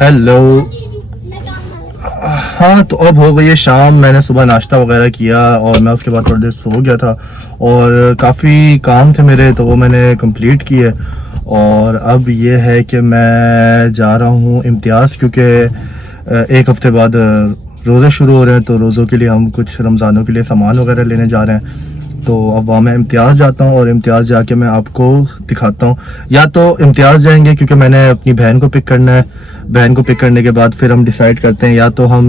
Hello. हाँ, तो अब हो गई है शाम। मैंने सुबह नाश्ता वगैरह किया और मैं उसके बाद थोड़ी देर सो गया था और काफ़ी काम थे मेरे, तो वो मैंने कंप्लीट किए। और अब ये है कि मैं जा रहा हूँ इम्तियाज़, क्योंकि एक हफ़्ते बाद रोज़े शुरू हो रहे हैं, तो रोज़ों के लिए हम कुछ रमज़ानों के लिए सामान वगैरह लेने जा रहे हैं। तो अब वहाँ मैं इम्तियाज़ जाता हूँ और इम्तियाज़ जाके मैं आपको दिखाता हूँ। या तो इम्तियाज़ जाएंगे क्योंकि मैंने अपनी बहन को पिक करना है। बहन को पिक करने के बाद फिर हम डिसाइड करते हैं, या तो हम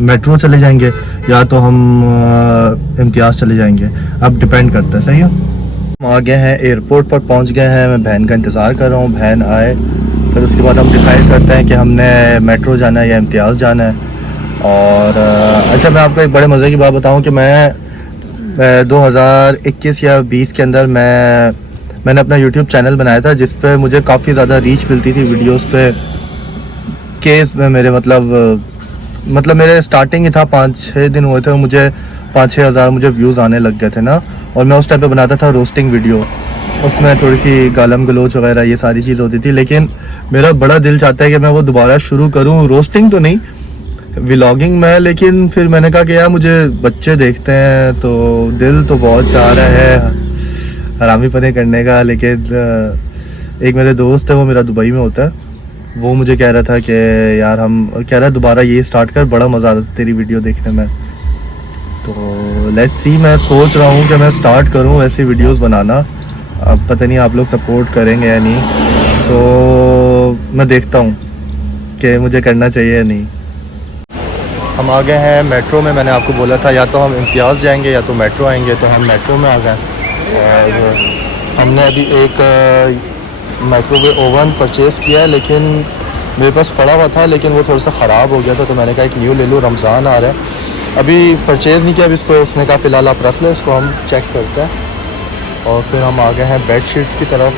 मेट्रो चले जाएंगे या तो हम इम्तियाज़ चले जाएंगे। अब डिपेंड करता है। सही है, हम आ गए हैं, एयरपोर्ट पर पहुँच गए हैं। मैं बहन का इंतज़ार कर रहा हूँ, बहन आए, फिर उसके बाद हम डिसाइड करते हैं कि हमने मेट्रो जाना है या इम्तियाज़ जाना है। और अच्छा, मैं आपको एक बड़े मज़े की बात बताऊँ कि मैं 2021 या 20 के अंदर मैंने अपना YouTube चैनल बनाया था, जिस पे मुझे काफ़ी ज़्यादा रीच मिलती थी वीडियोस पे। केस में मेरे मतलब मेरे स्टार्टिंग ही था, 5-6 दिन हुए थे, मुझे 5-6 हज़ार मुझे व्यूज़ आने लग गए थे ना। और मैं उस टाइम पे बनाता था रोस्टिंग वीडियो, उसमें थोड़ी सी गालम गलोच वगैरह ये सारी चीज़ होती थी। लेकिन मेरा बड़ा दिल चाहता है कि मैं वो दोबारा शुरू करूँ, रोस्टिंग तो नहीं, व्लॉगिंग में। लेकिन फिर मैंने कहा कि यार मुझे बच्चे देखते हैं, तो दिल तो बहुत चाह रहा है हरामी पने करने का। लेकिन एक मेरे दोस्त है, वो मेरा दुबई में होता है, वो मुझे कह रहा था कि यार हम कह रहा है दोबारा ये स्टार्ट कर, बड़ा मज़ा आता है तेरी वीडियो देखने में। तो लेट्स सी, मैं सोच रहा हूँ कि मैं स्टार्ट करूँ ऐसी वीडियोस बनाना। अब पता नहीं आप लोग सपोर्ट करेंगे या नहीं, तो मैं देखता हूँ कि मुझे करना चाहिए या नहीं। हम आ गए हैं मेट्रो में। मैंने आपको बोला था या तो हम इम्तियाज़ जाएंगे या तो मेट्रो आएंगे, तो हम मेट्रो में आ गए। और हमने अभी एक माइक्रोवेव ओवन परचेज़ किया है, लेकिन मेरे पास पड़ा हुआ था, लेकिन वो थोड़ा सा ख़राब हो गया था, तो मैंने कहा एक न्यू ले लूँ, रमज़ान आ रहा है। अभी परचेज़ नहीं किया, अभी इसको उसने कहा फ़िलहाल आप रख लो, इसको हम चेक करते हैं। और फिर हम आ गए हैं बेड शीट्स की तरफ,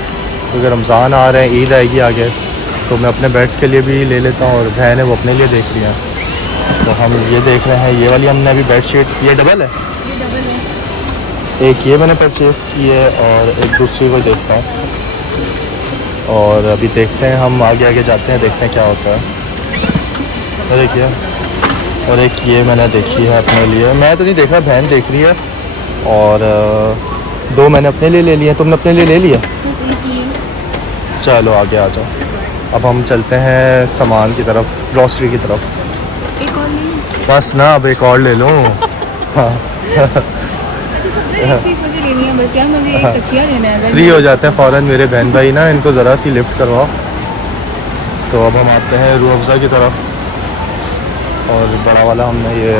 क्योंकि रमज़ान आ रहे हैं, ईद आएगी आगे, तो मैं अपने बेड्स के लिए भी ले लेता हूँ, और बहन है वो अपने लिए देख रही है। तो हम ये देख रहे हैं, ये वाली हमने अभी बेडशीट, ये डबल है, ये डबल है। एक ये मैंने परचेज़ की है और एक दूसरी को देखता हूँ। और अभी देखते हैं, हम आगे आगे जाते हैं, देखते हैं क्या होता है। और एक ये, और एक ये मैंने देखी है अपने लिए, मैं तो नहीं देख रहा, बहन देख रही है। और दो मैंने अपने लिए ले लिए, तुमने अपने लिए ले लिया? बस एक ही। चलो आगे आ जाओ। अब हम चलते हैं सामान की तरफ, ग्रॉसरी की तरफ। एक और नहीं, बस ना, अब एक और ले लूँ। हाँ, एक चीज़ मुझे लेनी है बस यार, मुझे एक तकिया लेना है। फ्री हो जाते हैं फ़ौरन मेरे बहन भाई ना, इनको ज़रा सी लिफ्ट करवाओ। तो अब हम आते हैं रूह अफ़ज़ा की तरफ, और बड़ा वाला हमने ये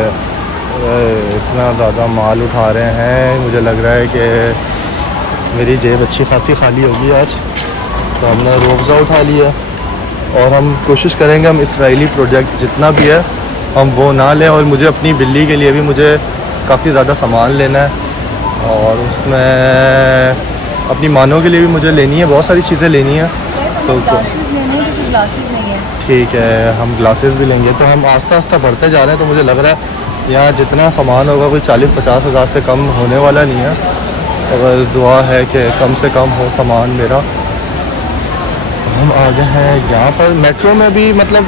इतना ज़्यादा माल उठा रहे हैं, मुझे लग रहा है कि मेरी जेब अच्छी खासी खाली होगी आज। तो हमने रूह अफ़ज़ा उठा लिया, और हम कोशिश करेंगे हम इसराइली प्रोडक्ट जितना भी है हम वो ना लें। और मुझे अपनी बिल्ली के लिए भी मुझे काफ़ी ज़्यादा सामान लेना है, और उसमें अपनी मानों के लिए भी मुझे लेनी है, बहुत सारी चीज़ें लेनी है। तो ग्लासेस लेने हैं, क्योंकि ग्लासेस नहीं है। ठीक है, हम ग्लासेस भी लेंगे। तो हम आस्ता आस्ता बढ़ते जा रहे हैं, तो मुझे लग रहा है यहाँ जितना सामान होगा कोई 40-50 हज़ार से कम होने वाला नहीं है। अगर दुआ है कि कम से कम हो सामान मेरा। हम आ गए हैं यहाँ पर मेट्रो में भी, मतलब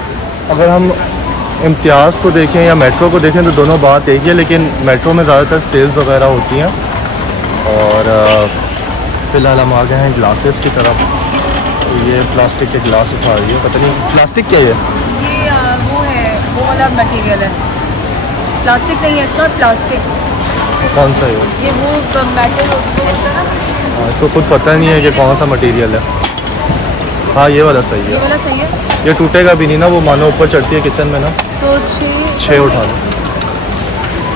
अगर हम इम्तियाज़ को देखें या मेट्रो को देखें तो दोनों बात एक ही है, लेकिन मेट्रो में ज़्यादातर सेल्स वगैरह होती हैं। और फ़िलहाल हम आ गए हैं ग्लासेस की तरफ। ये प्लास्टिक के ग्लास उठा रही है, पता नहीं प्लास्टिक क्या है ये वो है, वो वाला मटेरियल है, प्लास्टिक नहीं है, इट्स नॉट प्लास्टिक। कौन सा है ये वो मेटल होता है ना। हाँ, इसको खुद पता नहीं है कि कौन सा मटेरियल है। हाँ, ये वाला सही ये है, वाला सही है। ये टूटेगा भी नहीं ना, वो मानो ऊपर चढ़ती है किचन में ना। तो 6 उठा लो।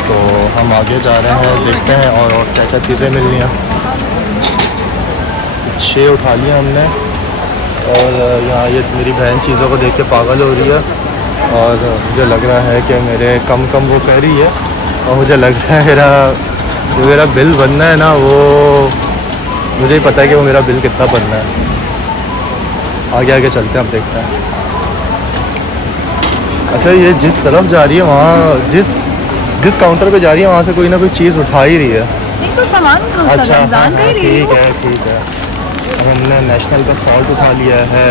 तो हम आगे जा रहे हैं, देखते हैं और क्या क्या चीज़ें मिल रही हैं। 6 उठा लिया हमने। और यहाँ ये मेरी बहन चीज़ों को देख के पागल हो रही है, और मुझे लग रहा है कि मेरे कम वो कह रही है। और मुझे लग रहा है जो मेरा बिल बनना है ना, वो मुझे ही पता है कि वो मेरा बिल कितना बनना है। आगे आगे चलते हैं, अब देखते हैं। अच्छा, ये जिस तरफ जा रही है वहाँ, जिस काउंटर पे जा रही है वहाँ से कोई ना कोई चीज़ उठा ही रही है। नहीं तो सामान तो अच्छा, रमज़ान का ही ले ठीक लो। है ठीक है। हमने नेशनल का सॉल्ट उठा लिया है,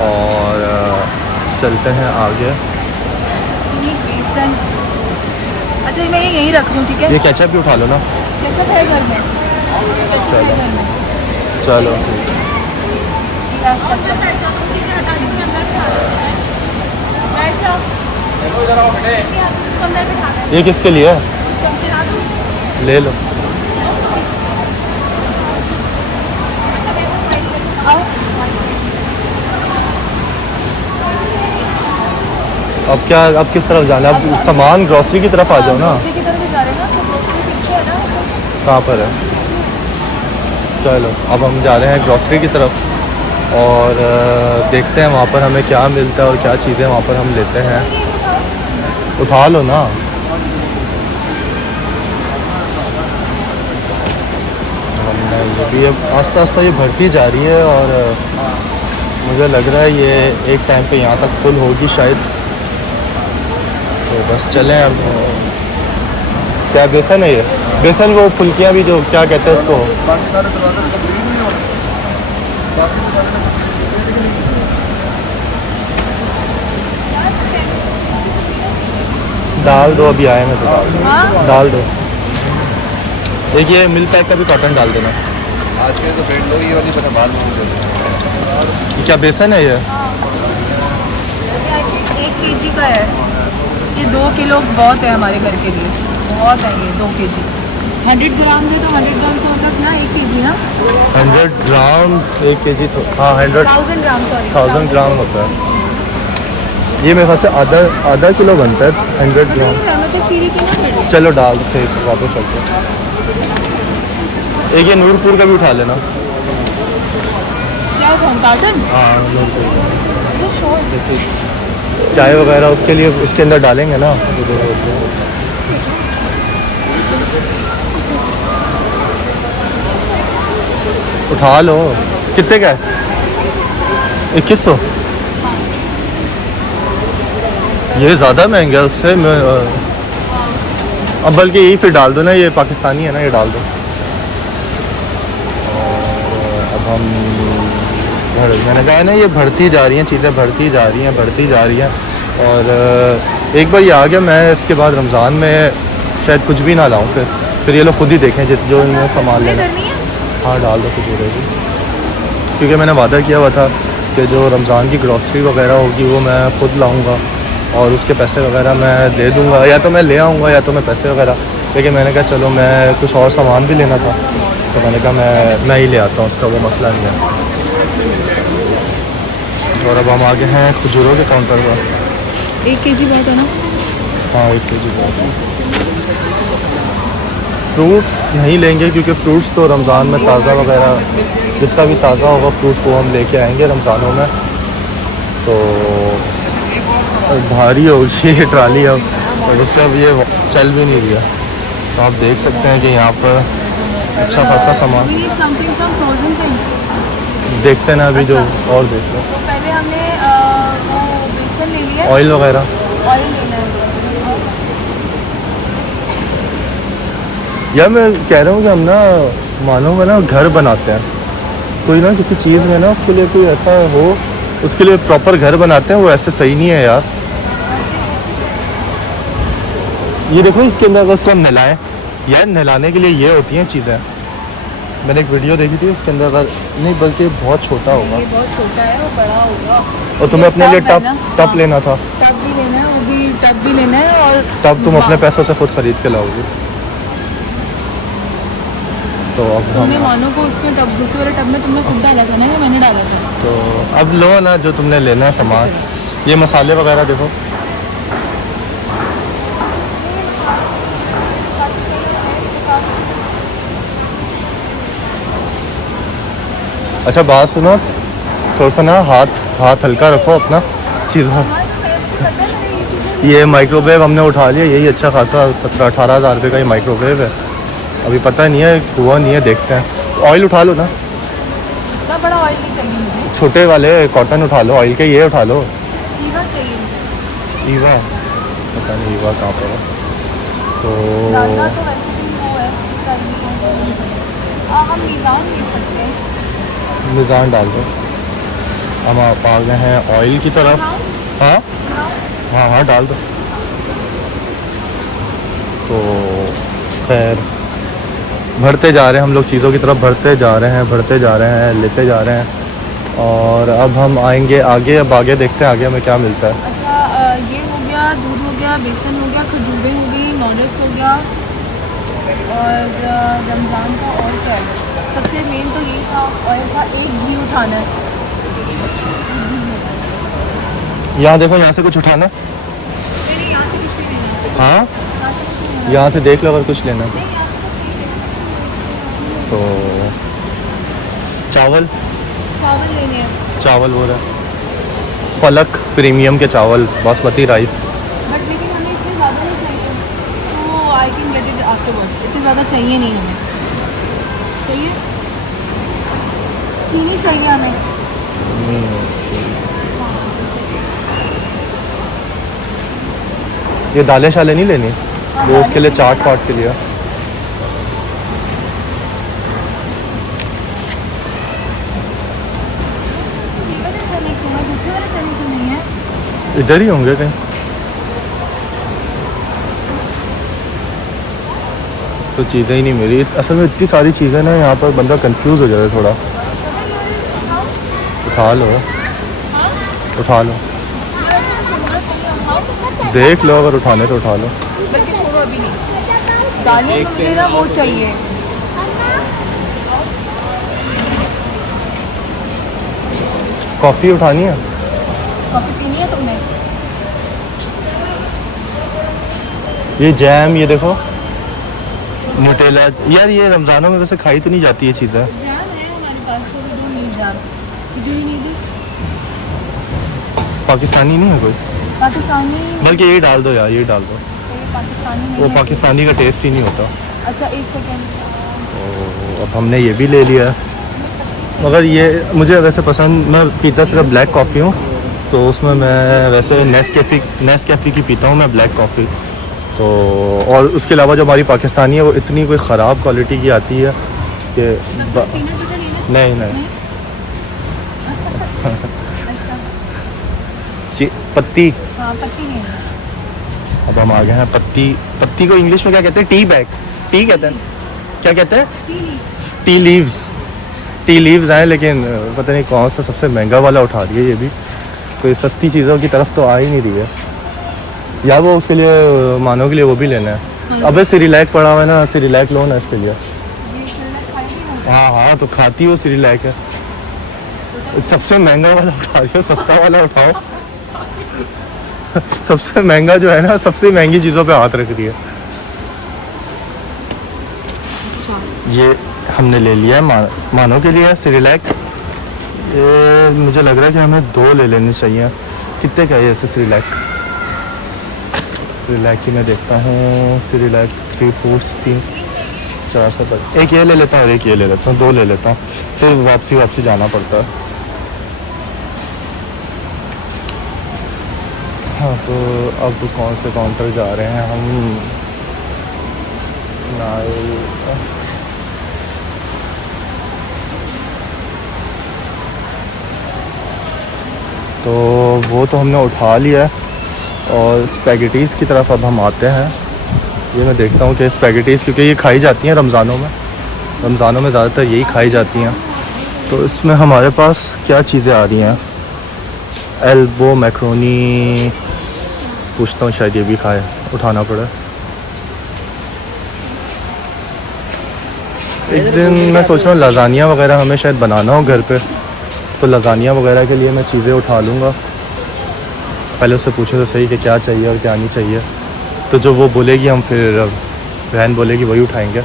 और चलते हैं आगे। ये बेसन, अच्छा मैं ये यहीं रख दूँ, ठीक है? ये केचप भी उठा लो ना। केचप है घर में, केचप है घर में। चलो ये किसके लिए है? ले लो। अब क्या, अब किस तरफ जाना है? अब सामान ग्रोसरी की तरफ आ जाओ ना। ग्रोसरी की तरफ ही जा रहे हैं ना, तो ग्रोसरी पीछे है ना। कहाँ पर है? चलो अब हम जा रहे हैं ग्रोसरी की तरफ और देखते हैं वहाँ पर हमें क्या मिलता है और क्या चीज़ें वहाँ पर हम लेते हैं। उठा लो ना। ये भी अब आस्ता आस्ता ये बढ़ती जा रही है और मुझे लग रहा है ये एक टाइम पे यहाँ तक फुल होगी शायद। तो बस चलें अब। क्या बेसन है ये? बेसन वो फुल्कियाँ भी जो क्या कहते हैं उसको? डाल दो, अभी आए मैं तो डाल दो। एक ये मिल्क पैक का भी कॉटन डाल देना। आज के तो बेड लो, ये वाली बना बाल ये क्या बेसन है ये? 1 kg का है ये, 2 किलो बहुत है हमारे घर के लिए, बहुत है ये 2 kg। 100 ग्राम है तो 100 ग्राम का मतलब ना 1 kg ना। 100 ग्राम्स 1 kg तो हाँ 1000 ग्राम, सॉरी 1000 ग्राम होता है। ये मेरे ख्याल से आधा किलो बनता है 100 ग्राम। तो शीरी की ना। चलो डाल थे वापस चलते। एक ये नूरपुर का भी उठा लेना। क्या कार्टन? हाँ नूरपुर। ये शोर चाय वगैरह उसके लिए उसके अंदर डालेंगे ना। उठा लो। कितने का है? 2100। ये ज़्यादा महंगा है उससे। मैं अब बल्कि यही फिर डाल दो ना, ये पाकिस्तानी है ना, ये डाल दो। और अब हम मैंने कहा ना ये बढ़ती जा रही हैं चीज़ें, बढ़ती जा रही हैं। और एक बार ये आ गया, मैं इसके बाद रमज़ान में शायद कुछ भी ना लाऊं। फिर ये लोग खुद ही देखें जो इन्हें सामान लेना। हाँ डाल दो, कुछ हो जाएगी। क्योंकि मैंने वादा किया हुआ था कि जो रमज़ान की ग्रॉसरी वगैरह होगी वो मैं खुद लाऊंगा और उसके पैसे वगैरह मैं दे दूंगा, या तो मैं ले आऊँगा या तो मैं पैसे वगैरह। लेकिन मैंने कहा चलो मैं कुछ और सामान भी लेना था तो मैंने कहा मैं ही ले आता हूँ, उसका वो मसला नहीं है। और अब हम आगे हैं खजूरों के काउंटर पर। 1 kg बहुत है ना? हाँ 1 kg बहुत है। फ्रूट्स नहीं लेंगे क्योंकि फ्रूट्स तो रमज़ान में ताज़ा वगैरह जितना भी ताज़ा होगा फ्रूट्स वो हम लेके आएंगे रमज़ानों में। तो भारी हो गई ये ट्राली अब, और उससे अब ये चल भी नहीं रहा। तो आप देख सकते हैं कि यहाँ पर अच्छा खासा सामान देखते हैं ना अभी। जो और देख लो, तो पहले हमने वो बेसन ले लिया, ऑयल वगैरह। ऑयल लेना है। यार मैं कह रहा हूँ कि हम ना मानो में ना घर बनाते हैं कोई ना किसी चीज़ में ना, उसके लिए कोई ऐसा हो उसके लिए प्रॉपर घर बनाते हैं, वो ऐसे सही नहीं है यार। ये देखो इसके अंदर अगर उसको हम नहलाएं, यार नहलाने के लिए ये होती हैं चीज़ें। मैंने एक वीडियो देखी थी उसके अंदर, अगर नहीं बल्कि बहुत छोटा होगा। ये बहुत छोटा है, वो बड़ा होगा। और तुम्हें अपने लिए टब लेना था। टब भी लेना है, वो भी टब भी लेना है। और टब तुम अपने पैसों से खुद खरीद के लाओगी। तो अब तुमने हम मानो को उसमें टब, दूसरे वाले टब में तुमने खुद डाला था ना या मैंने डाला था? तो अब लो ना जो तुमने लेना है सामान। ये मसाले वगैरह देखो। अच्छा बात सुनो, थोड़ा सा ना हाथ हल्का रखो अपना चीज़ों। ये माइक्रोवेव हमने उठा लिया, यही अच्छा खासा 17-18 हज़ार रुपये का ये माइक्रोवेव है। अभी पता नहीं है हुआ नहीं है, देखते हैं। ऑयल उठा लो ना, इतना बड़ा ऑयल नहीं चाहिए मुझे। छोटे वाले कॉटन उठा लो, ऑयल के ये उठा लो। ईवा चाहिए मुझे। ईवा पता नहीं ईवा कहाँ पर है। तो डालना तो वैसे भी वो है, इसका ही है। हम मीज़ान ले सकते हैं। मिज़ान डाल दो। हम आप आ गए हैं ऑयल की तरफ। हाँ हाँ हाँ डाल दो। तो खैर बढ़ते जा रहे हैं हम लोग, चीज़ों की तरफ बढ़ते जा रहे हैं, बढ़ते जा रहे हैं, लेते जा रहे हैं। और अब हम आएंगे आगे, अब आगे देखते हैं आगे हमें क्या मिलता है। अच्छा ये हो गया, दूध हो गया, बेसन हो गया, खजूरें हो गई, नॉनस हो गया, और रमज़ान का और क्या है, सबसे मेन तो यही था, ऑयल था, एक घी उठाना है। यहाँ देखो, यहाँ से कुछ उठाना। नहीं यहाँ से कुछ नहीं लेना, हाँ यहाँ से कुछ नहीं लेना। यहाँ से देख लो अगर कुछ लेना है नहीं यहाँ पे बस यही लेना। तो। चावल, चावल लेने हैं, चावल हो रहा है, फलक प्रीमियम के चावल, बासमती राइस। बट लेकिन हमें इतने ज़्यादा नहीं चाहिए, तो I can get it afterwards. इतने ज़्यादा चाहिए नहीं हमें, सही है। चीनी चाहिए हमें। ये दालें शालें नहीं लेनी, वो उसके लिए चाट फाट के लिए। चने क्यों है, दूसरे वाले चने क्यों नहीं है? इधर ही होंगे कहीं। तो चीज़ें ही नहीं मिली असल में, इतनी सारी चीज़ें ना यहाँ पर बंदा कंफ्यूज हो जाता है थोड़ा। उठा लो, उठा लो, देख लो अगर उठाने तो उठा लो। बल्कि छोड़ो अभी नहीं, दालें तो मुझे ना वो चाहिए। कॉफ़ी उठानी है। कॉफ़ी पीनी है तुमने? ये जैम, ये देखो न्यूटेला। यार ये रमज़ानों में वैसे खाई तो नहीं जाती ये चीज़ें। जैम है हमारे पास, so we don't need jam. Do you need this? Pakistani नहीं है कोई, पाकिस्तानी? बल्कि ये डाल दो यार, ये डाल दो। ये पाकिस्तानी नहीं वो है। पाकिस्तानी का टेस्ट ही नहीं होता। अच्छा एक सेकेंड। तो अब हमने ये भी ले लिया है, मगर ये मुझे वैसे पसंद, मैं पीता सिर्फ ब्लैक कॉफ़ी हूँ, तो उसमें मैं वैसे नेस्कैफ़े की पीता हूँ मैं ब्लैक कॉफ़ी। तो और उसके अलावा जो हमारी पाकिस्तानी है वो इतनी कोई ख़राब क्वालिटी की आती है कि पीनट बटर लेना? नहीं नहीं। अच्छा पत्ती, हाँ पत्ती लेनी है। अब हम आ गए हैं पत्ती। पत्ती को इंग्लिश में क्या कहते हैं? टी बैग, टी कहते हैं, क्या कहते हैं? Tea leaves. टी लीव्स हैं, लेकिन पता नहीं कौन सा सबसे महंगा वाला उठा दिया ये भी। कोई सस्ती चीज़ों की तरफ तो आ ही नहीं रही है। या वो उसके लिए मानो के लिए वो भी लेना है। अबे सिरिलैक पड़ा हुआ है ना, सिरिलैक लो ना इसके लिए। ये सिर्फ खाएगी ना? हाँ हाँ तो खाती हो सिरिलैक है। सबसे महंगा वाला उठा रही हो, सस्ता वाला उठाओ। सबसे महंगा जो है ना, सबसे महंगी चीज़ों पे हाथ रख रही है। अच्छा ये हमने ले लिया है मानो के लिए सिरिलैक। ये मुझे लग रहा है कि हमें 2 ले लेने चाहिए। कितने का है ऐसे सिरिलैक? सिरिलैक की मैं देखता हूँ, सिरिलैक 3 फूड्स 3-4 पर। एक ये ले लेता हूँ और एक ये ले लेता हूँ, 2 ले लेता हूँ, फिर वापसी जाना पड़ता है। हाँ तो अब कौन से काउंटर जा रहे हैं हम? तो वो तो हमने उठा लिया है, और स्पैगेटीज़ की तरफ अब हम आते हैं। ये मैं देखता हूँ कि स्पैगेटीज़, क्योंकि ये खाई जाती हैं रमज़ानों में ज़्यादातर यही खाई जाती हैं। तो इसमें हमारे पास क्या चीज़ें आ रही हैं? एल्बो मैक्रोनी, पूछता हूँ, शायद ये भी खाए, उठाना पड़ा। एक दिन मैं सोच रहा हूँ लज़ानिया वगैरह हमें शायद बनाना हो घर पे, तो लज़ानिया वगैरह के लिए मैं चीज़ें उठा लूँगा। पहले उससे पूछो तो सही कि क्या चाहिए और क्या नहीं चाहिए, तो जो वो बोलेगी हम फिर, बहन बोलेगी वही उठाएंगे,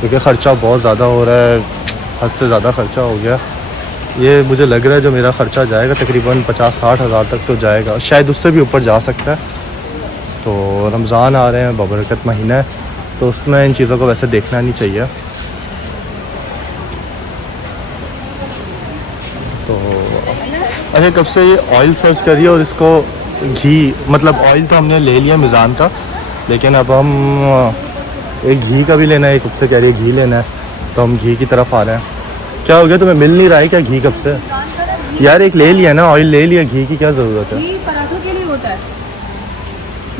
क्योंकि ख़र्चा बहुत ज़्यादा हो रहा है, हद से ज़्यादा ख़र्चा हो गया। ये मुझे लग रहा है जो मेरा ख़र्चा जाएगा तकरीबन 50-60 हज़ार तक तो जाएगा, शायद उससे भी ऊपर जा सकता है। तो रमज़ान आ रहे हैं, बबरकत महीना है, तो उसमें इन चीज़ों को वैसे देखना नहीं चाहिए। तो अच्छा, कब से ये ऑयल सर्च करिए, और इसको घी, मतलब ऑयल तो हमने ले लिया मिज़ान का, लेकिन अब हम एक घी का भी लेना है। कब से कह रही है घी लेना है, तो हम घी की तरफ आ रहे हैं। क्या हो गया, तुम्हें मिल नहीं रहा है क्या घी कब से? रमज़ान का ना घी यार एक ले लिया ना, ऑयल ले लिया, घी की क्या ज़रूरत है? घी पराठों के लिए होता है,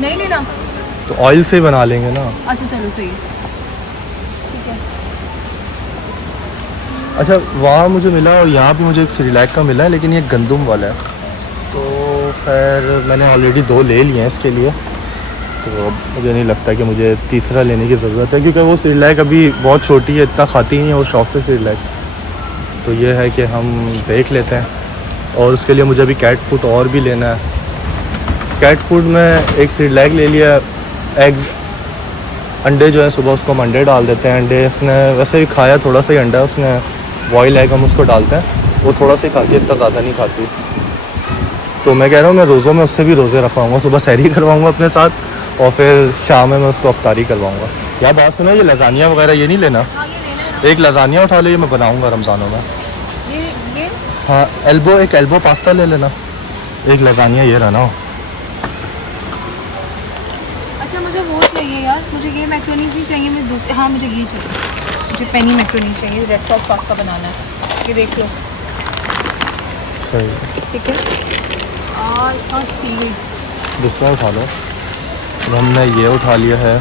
नहीं लेना तो ऑयल से ही बना लेंगे ना। अच्छा चलो सही है, ठीक है। अच्छा वहाँ मुझे मिला और यहाँ भी मुझे एक सिरिलैक का मिला है, लेकिन ये गंदम वाला है। तो खैर मैंने ऑलरेडी 2 ले लिए हैं इसके लिए, तो मुझे नहीं लगता कि मुझे तीसरा लेने की ज़रूरत है, क्योंकि वो सिरिलैक अभी बहुत छोटी है, इतना खाती नहीं है वो शौक से सिरिलैक। तो ये है कि हम देख लेते हैं, और उसके लिए मुझे अभी कैट फूड और भी लेना है। कैट फूड में एक सिरिलैक ले लिया, एग अंडे जो है सुबह उसको हम अंडे डाल देते हैं। अंडे उसने वैसे ही खाया, थोड़ा सा ही अंडा उसने, बॉयल एग हम उसको डालते हैं, वो थोड़ा सा ही खाती है, इतना ज़्यादा नहीं खाती। तो मैं कह रहा हूँ मैं रोज़ों में उससे भी रोज़े रखवाऊँगा, सुबह सहरी करवाऊँगा अपने साथ, और फिर शाम में मैं उसको अफ्तारी करवाऊँगा। यार बात सुनो, ये लजानिया वगैरह ये नहीं लेना? हाँ ये लेना है एक लजानिया उठा लो, ये मैं बनाऊँगा रमज़ानों में। ना, ये हाँ एक एल्बो पास्ता ले लेना, एक लजानिया ये रहा ना। अच्छा मुझे वो चाहिए यार, मुझे ये मैक्रोनीज नहीं चाहिए, मैं दूसरे, हाँ मुझे ये चाहिए, मुझे पेनी मैक्रोनीज चाहिए, रेड सॉस पास्ता बनाना है, ये देख लो। सही, ठीक है, और साथ सीवी दूसरा उठा लो। अब हमने ये उठा लिया है,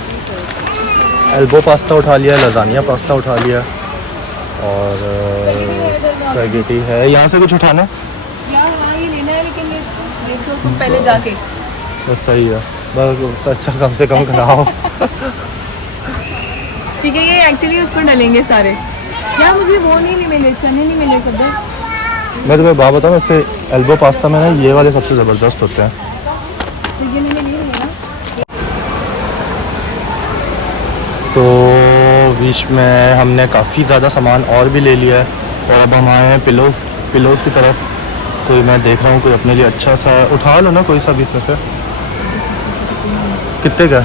एल्बो पास्ता उठा लिया, लजानिया पास्ता उठा लिया, और स्पैगेटी है। यहाँ से कुछ उठाना है? यार हाँ ये लेना है, लेकिन ये देख लो तुम पहले जाके। बस सही है, बस अच्छा कम से कम कराओ। ठीक है, ये एक्चुअली उस पर डलेंगे सारे। यार मुझे वो नहीं मिले, चने नहीं मिले सब। मैं तुम्हें बात बताऊँ, इससे एल्बो पास्ता में ना ये वाले सबसे ज़बरदस्त होते हैं। तो ये मैंने लिए है ना, तो बीच में हमने काफ़ी ज़्यादा सामान और भी ले लिया है, और अब हम आए हैं पिलोज़ की तरफ। तो मैं देख रहा हूँ कोई अपने लिए अच्छा सा उठा लो ना, कोई सा भी इसमें से। कितने का?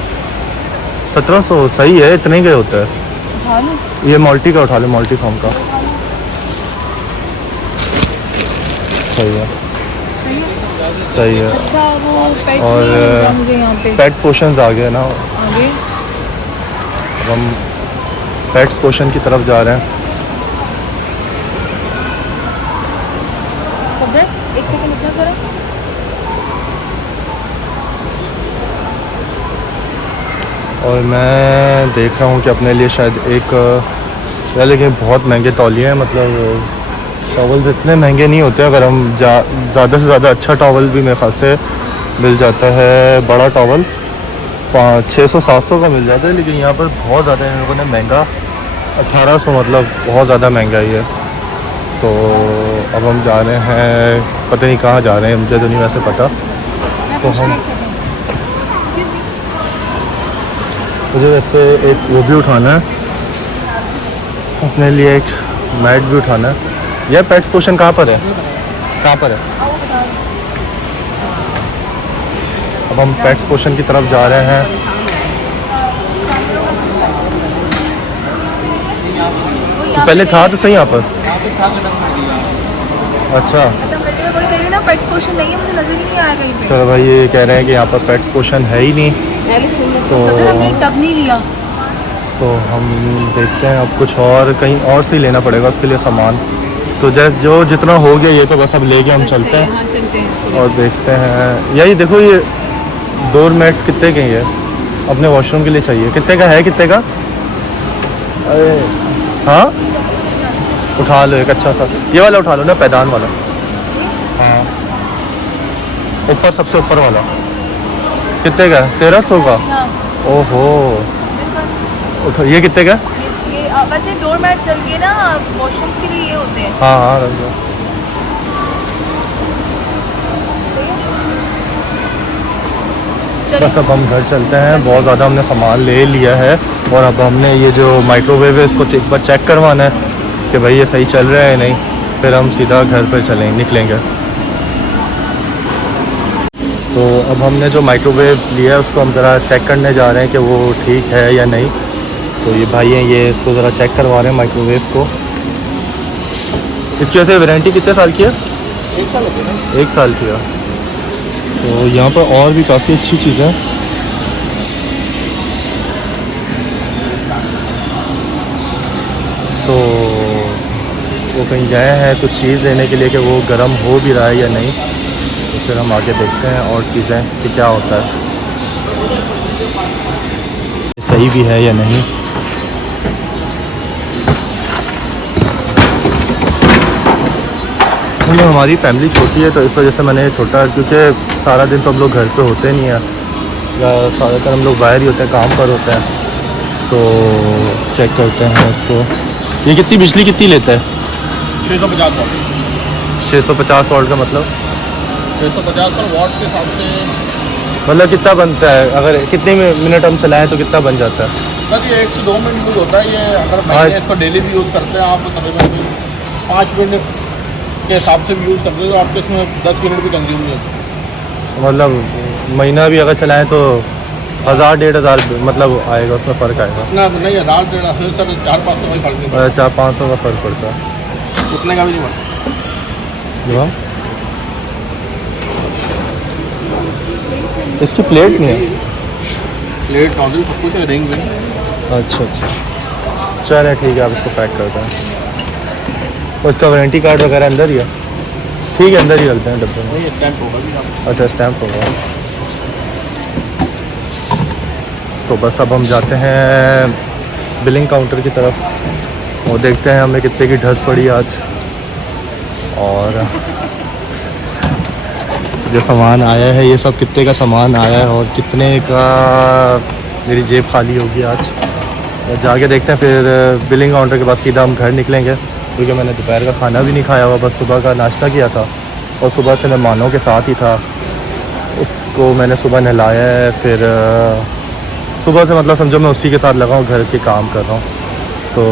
1700, सही है, इतने के होता है। उठा लो, ये मल्टी का उठा लो, मल्टी फॉर्म का। सही है, सही है। सही है। अच्छा वो पेट और नहीं मिल रहा मुझे यहाँ पे पेट पोर्शंस आ गए ना, आगे। अब हम पेट्स पोर्शन की तरफ जा रहे हैं। सब है, एक सेकंड इतना सारा। और मैं देख रहा हूँ कि अपने लिए शायद एक यार, लेकिन बहुत महंगे तौलिए हैं, मतलब टॉवल्स इतने महंगे नहीं होते। अगर हम ज़्यादा से ज़्यादा अच्छा टॉवल भी मेरे ख्याल से मिल जाता है, बड़ा टॉवल 600-700 का मिल जाता है, लेकिन यहाँ पर बहुत ज़्यादा इन लोगों ने महंगा 1800, मतलब बहुत ज़्यादा महंगाई है। तो अब हम जा रहे हैं, पता नहीं कहाँ जा रहे हैं, मुझे तो नहीं वैसे पता। मैं तो पूछती हम हूँ, एक सेकंड। मुझे वैसे एक वो भी उठाना है, अपने लिए एक मैट भी उठाना है। यह पेट्स पोर्शन कहाँ पर है, कहाँ पर है? आओ बता दो। अब हम पेट्स पोर्शन की तरफ जा रहे हैं। वो तो यहाँ पहले पे था तो सही यहाँ पर। अच्छा खत्म करके मैं वही कह रही हूँ ना, पेट्स पोर्शन नहीं है, मुझे नजर ही नहीं आया कहीं पे। चलो भाई, ये कह रहे हैं कि यहाँ पर पेट्स पोर्शन है ही नहीं, तो सदर हमने टब नहीं लिया। तो हम देखते हैं अब कुछ और कहीं और से ही लेना पड़ेगा उसके लिए सामान। तो जो जितना हो गया ये तो बस अब लेके हम चलते हैं हाँ चलते हैं इसको। और देखते हैं। यही देखो, ये डोर मैट्स कितने के हैं? अपने वॉशरूम के लिए चाहिए। कितने का है, कितने का? अरे हाँ, उठा लो एक अच्छा सा, ये वाला उठा लो ना, पैदान वाला। हाँ, ऊपर सबसे ऊपर वाला। कितने का? 1300 का। हाँ, ओहो, this one। उठो। ये कितने का? ये वैसे डोर मैट चल के ना वॉशरूम्स के लिए ये होते हैं। हाँ हाँ, रख दो। सही है, बस चलिए। अब हम घर चलते हैं, बहुत ज़्यादा हमने सामान ले लिया है, और अब हमने ये जो माइक्रोवेव है इसको एक बार चेक करवाना है कि भाई ये सही चल रहा है नहीं, फिर हम सीधा घर पर निकलेंगे। तो अब हमने जो माइक्रोवेव लिया है उसको हम ज़रा चेक करने जा रहे हैं कि वो ठीक है या नहीं। तो ये भाई हैं, ये इसको ज़रा चेक करवा रहे हैं माइक्रोवेव को। इसकी वैसे वारंटी कितने साल की है? 1 साल हो गया ना। 1 साल की है। तो यहाँ पर और भी काफ़ी अच्छी चीज़ें हैं। तो वो कहीं गए हैं कुछ चीज़ लेने के लिए कि वो गर्म हो भी रहा है या नहीं, तो फिर हम आगे देखते हैं और चीज़ें कि क्या होता है, सही भी है या नहीं। मतलब हमारी फैमिली छोटी है तो इस वजह से मैंने छोटा, क्योंकि सारा दिन तो हम लोग घर पे होते नहीं हैं, या ज़्यादातर हम लोग बाहर ही होते हैं, काम पर होते हैं। तो चेक करते हैं इसको, ये कितनी बिजली कितनी लेता है? 650 वाट। 650 वाट का मतलब 650 पर वाट के हिसाब से मतलब कितना बनता है, अगर कितने मिनट हम चलाएं तो कितना बन जाता है? सर ये 1 से 2 मिनट यूज़ होता है। ये अगर महीने इसको डेली भी यूज़ करते हैं आप तो तकरीबन 5 मिनट के हिसाब से भी यूज़ करते हैं तो आपके इसमें 10 मिनट भी कंज्यूम नहीं होता। मतलब महीना भी अगर चलाएं तो 1000-1500 मतलब आएगा, उसमें फ़र्क आएगा? इतना नहीं है, रात डेढ़ फिर सर 400-500 का फर्क नहीं पड़ता। 400-500 का फ़र्क पड़ता है। उतने का भी नहीं पड़ता। जो इसकी प्लेट नहीं है? प्लेट नॉजल सब कुछ है, रिंग भी। अच्छा अच्छा, चलो ठीक है, आप इसको पैक करते हैं। और इसका वारंटी कार्ड वगैरह अंदर ही है? ठीक है, अंदर ही रखते हैं डब्बे में। नहीं स्टैम्प होगा भी आप। अच्छा, स्टैम्प होगा। तो बस अब हम जाते हैं बिलिंग काउंटर की तरफ और देखते हैं हमें कितने की ढस पड़ी आज, और जो सामान आया है ये सब कितने का सामान आया है और कितने का मेरी जेब खाली होगी आज। और जाके देखते हैं फिर बिलिंग काउंटर के बाद सीधा हम घर निकलेंगे, क्योंकि मैंने दोपहर का खाना भी नहीं खाया हुआ, बस सुबह का नाश्ता किया था और सुबह से मेहमानों के साथ ही था। उसको मैंने सुबह नहलाया है, फिर सुबह से मतलब समझो मैं उसी के साथ लगा हूँ, घर के काम कर रहा हूँ। तो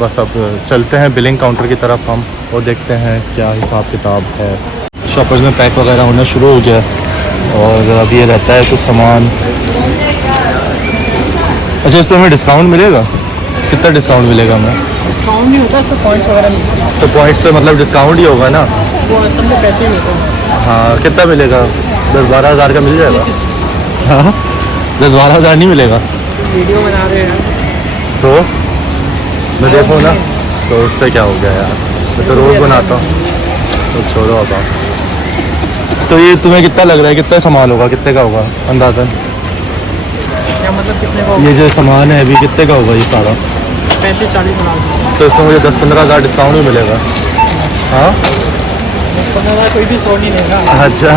बस अब चलते हैं बिलिंग काउंटर की तरफ हम और देखते हैं क्या हिसाब किताब है। शॉपर्स में पैक वगैरह होना शुरू हो गया और अब ये रहता है कुछ सामान। अच्छा, इस पर हमें डिस्काउंट मिलेगा? कितना डिस्काउंट मिलेगा हमें? डिस्काउंट नहीं होता, इससे पॉइंट्स वगैरह मिलते हैं। तो पॉइंट्स पे मतलब डिस्काउंट ही होगा ना? वो असल में पैसे ही होते हैं। हाँ, कितना मिलेगा? 10-12 हज़ार का मिल जाएगा? हाँ, 10-12 हज़ार नहीं मिलेगा? वीडियो बना रहे हैं तो मैं देखूँ ना, तो उससे क्या हो गया यार, मैं तो रोज़ बनाता हूँ। तो छोड़ो अब आप। तो ये तुम्हें कितना लग रहा है, कितना सामान होगा, कितने का होगा अंदाज़न? क्या मतलब कितने का? ये जो सामान है अभी कितने का होगा ये सारा? 35-40 बना दो। तो इसमें मुझे 10-15 हज़ार डिस्काउंट भी मिलेगा? हाँ 15,000 कोई भी स्टोर नहीं लेगा। अच्छा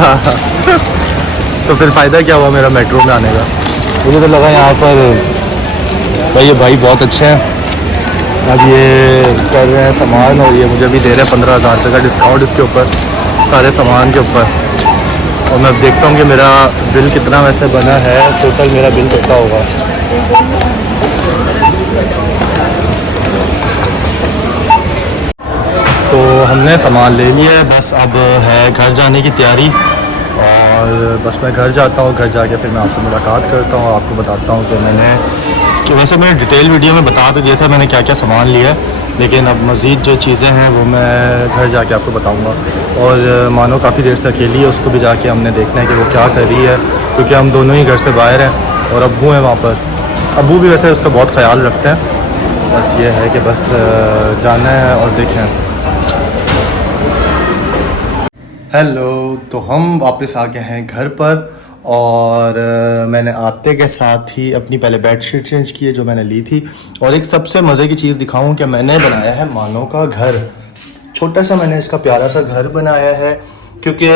तो फिर फ़ायदा क्या हुआ मेरा मेट्रो में आने का? मुझे तो लगा यहाँ पर भाई ये भाई बहुत अच्छे हैं, अब ये कर रहे हैं सामान और ये मुझे भी दे रहे हैं 15,000 रुपये का डिस्काउंट इसके ऊपर, सारे सामान के ऊपर। और मैं अब देखता हूँ कि मेरा बिल कितना वैसे बना है, टोटल मेरा बिल कितना होगा। तो हमने सामान ले लिया है, बस अब है घर जाने की तैयारी। और बस मैं घर जाता हूँ, घर जाके फिर मैं आपसे मुलाकात करता हूँ, आपको बताता हूँ कि वैसे मैंने डिटेल वीडियो में बता तो दिया था मैंने क्या क्या सामान लिया है, लेकिन अब मज़ीद जो चीज़ें हैं वो मैं घर जाके आपको बताऊंगा। और मानो काफ़ी देर से अकेली है, उसको भी जाके हमने देखना है कि वो क्या कर रही है, क्योंकि हम दोनों ही घर से बाहर हैं और अब्बू हैं वहाँ पर। अब्बू भी वैसे उसका बहुत ख्याल रखते हैं, बस ये है कि बस जाना है और देखें। हेलो, तो हम वापस आ गए हैं घर पर और मैंने आते के साथ ही अपनी पहले बेडशीट चेंज की है जो मैंने ली थी। और एक सबसे मज़े की चीज़ दिखाऊं कि मैंने बनाया है मानो का घर, छोटा सा मैंने इसका प्यारा सा घर बनाया है, क्योंकि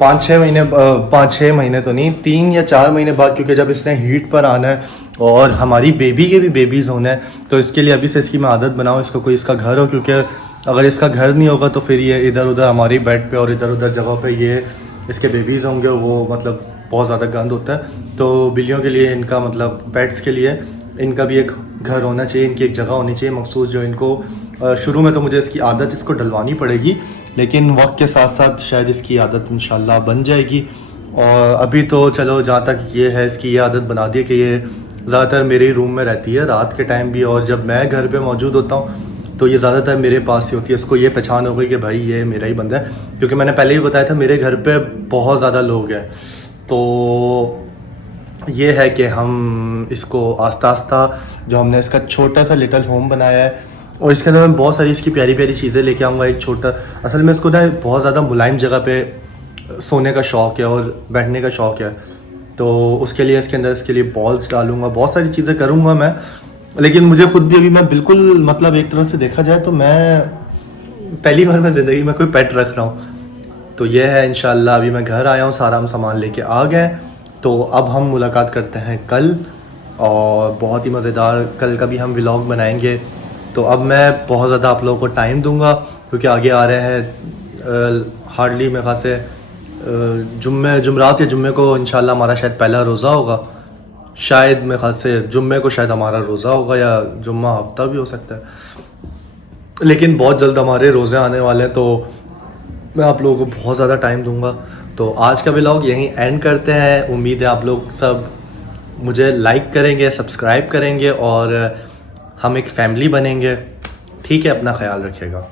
5-6 महीने तो नहीं, 3 या 4 महीने बाद, क्योंकि जब इसने हीट पर आना है और हमारी बेबी के भी बेबीज़ होने हैं, तो इसके लिए अभी से इसकी मैं आदत बनाऊँ, इसको कोई इसका घर हो, क्योंकि अगर इसका घर नहीं होगा तो फिर ये इधर उधर हमारी बेड पे और इधर उधर जगह पे ये इसके बेबीज़ होंगे, वो मतलब बहुत ज़्यादा गंद होता है। तो बिल्लियों के लिए, इनका मतलब पेट्स के लिए इनका भी एक घर होना चाहिए, इनकी एक जगह होनी चाहिए मखसूस, जो इनको शुरू में तो मुझे इसकी आदत इसको डलवानी पड़ेगी, लेकिन वक्त के साथ साथ शायद इसकी आदत इंशाल्लाह बन जाएगी। और अभी तो चलो जहाँ तक ये है, इसकी ये आदत बना दी है कि ये ज़्यादातर मेरे ही रूम में रहती है रात के टाइम भी, और जब मैं घर पे मौजूद होता हूँ तो ये ज़्यादातर मेरे पास ही होती है। इसको ये पहचान हो गई कि भाई ये मेरा ही बंदा है, क्योंकि मैंने पहले ही बताया था मेरे घर पे बहुत ज़्यादा लोग हैं। तो ये है कि हम इसको आस्ता आस्ता, जो हमने इसका छोटा सा लिटिल होम बनाया है और इसके अंदर मैं बहुत सारी इसकी प्यारी प्यारी चीज़ें लेके आऊँगा। एक छोटा, असल में इसको ना बहुत ज़्यादा मुलायम जगह पे सोने का शौक़ है और बैठने का शौक़ है, तो उसके लिए इसके अंदर इसके लिए बॉल्स डालूँगा, बहुत सारी चीज़ें करूँगा मैं। लेकिन मुझे खुद भी अभी मैं बिल्कुल मतलब एक तरह से देखा जाए तो मैं पहली बार मैं ज़िंदगी में कोई पेट रख रहा हूँ। तो ये है इंशाल्लाह। अभी मैं घर आया हूँ, सारा हम सामान लेके आ गए, तो अब हम मुलाकात करते हैं कल, और बहुत ही मज़ेदार कल का भी हम व्लॉग बनाएंगे। तो अब मैं बहुत ज़्यादा आप लोगों को टाइम दूंगा, क्योंकि आगे आ रहे हैं हार्डली मेरे ख़ास से जुम्मरात या जुम्मे को इंशाल्लाह हमारा शायद पहला रोज़ा होगा, शायद मेरे ख़ास से जुम्मे को शायद हमारा रोज़ा होगा, या जुम्मा हफ्ता भी हो सकता है, लेकिन बहुत जल्द हमारे रोज़े आने वाले हैं, तो मैं आप लोगों को बहुत ज़्यादा टाइम दूंगा। तो आज का व्लॉग यहीं एंड करते हैं। उम्मीद है आप लोग सब मुझे लाइक करेंगे, सब्सक्राइब करेंगे, और हम एक फैमिली बनेंगे। ठीक है, अपना ख्याल रखिएगा।